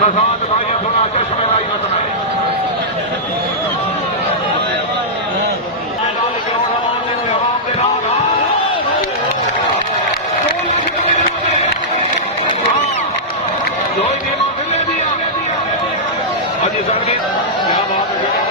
प्रसाद भाई थोड़ा चश्मे लाई बताए अजी सर क्या बात है